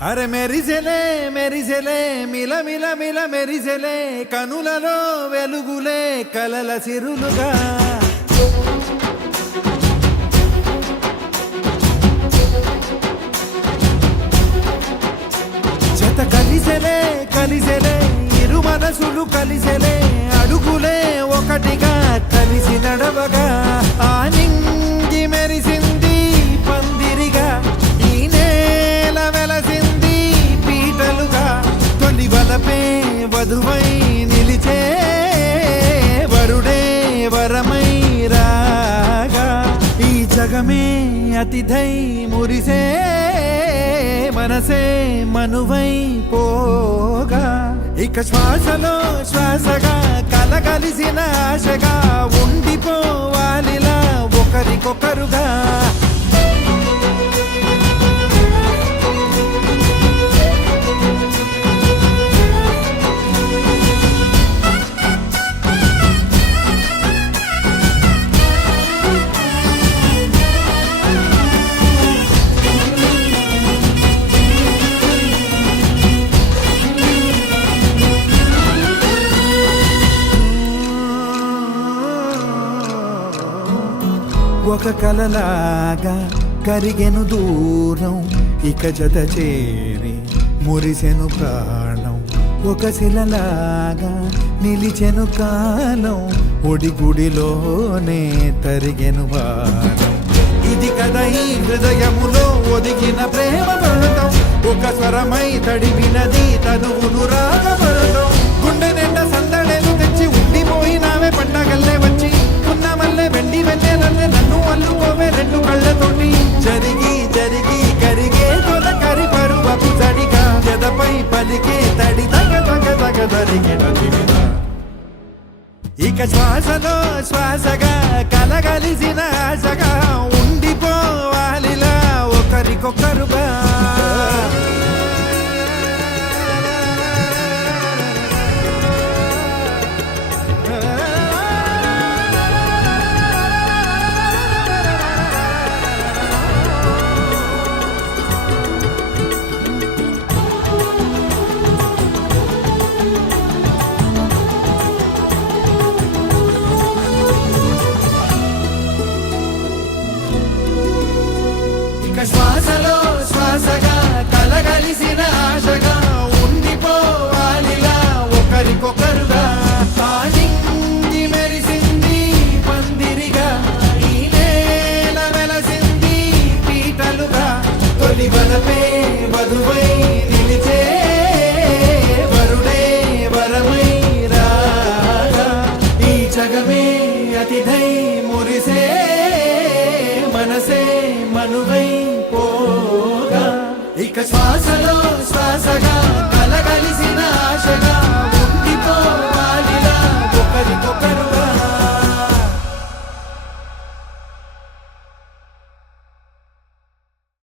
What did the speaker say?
అరే మెరిసెలే మెరిసెలే మిల మిల మిల మెరిసెలే కనులలో వెలుగులే కలల సిరులుగా జత కలిసెలే కలిసెలే ఇరు మనసులు కలిసెలే అడుగులే ఒకటిగా కలిసి నడవగా ఆ నింగి మెరిసింది పందిరిగా ఈ నేల వెలసింది పీటలుగా తొలి వలపే వధువై నిలిచే వరుడే వరమై రాగా ఈ జగమే అతిథై మురిసే మనసే మనువై పోగా ఇక శ్వాసలో శ్వాసగా కలగలిసిన ఆశగా ఉండిపోవాలిలా ఒకరికొకరుగా ఒక కలలాగా కరిగెను దూరం ఇక జత చేరి మురిసెను ప్రాణం ఒక శిలలాగా నిలిచెను కాలం ఒడిగుడిలోనే తరిగెను వారం ఇది కదా ఈ హృదయములో ఒదిగిన ప్రేమ పడతాం ఒక స్వరమై తడివినది తనువును రాగపడతాం గుండె నిండా సందడేలు తెచ్చి ఉండిపోయినావే పండగల్లే వచ్చి ఉన్నమల్లే వెండి వెన్నెలల్లే నన్ను అల్లుకోవే రెండు కళ్ళతోటి జరిగి జరిగి కరిగే తొలకరి పరువపు జడిగా జదపై పలికే తడి తగ తగ తగ తరిగిన దివిన ఇక శ్వాసలో శ్వాసగా కలగలిసిన ఆశగా ఉండిపోవాలిలా ఒకరికొకరుగా శ్వాసలో శ్వాసగా కలగలిసిన ఆశగా ఉండిపోవాలిలా ఒకరికొకరుగా నింగి మెరిసింది పందిరిగా ఈ నేల వెలసింది పీటలుగా తొలి వలపే వధువై నిలిచే వరుడే వరమై రాగా ఈ జగమే అతిథై మురిసే మనసే మనువై పోగా ఇక శ్వాసలో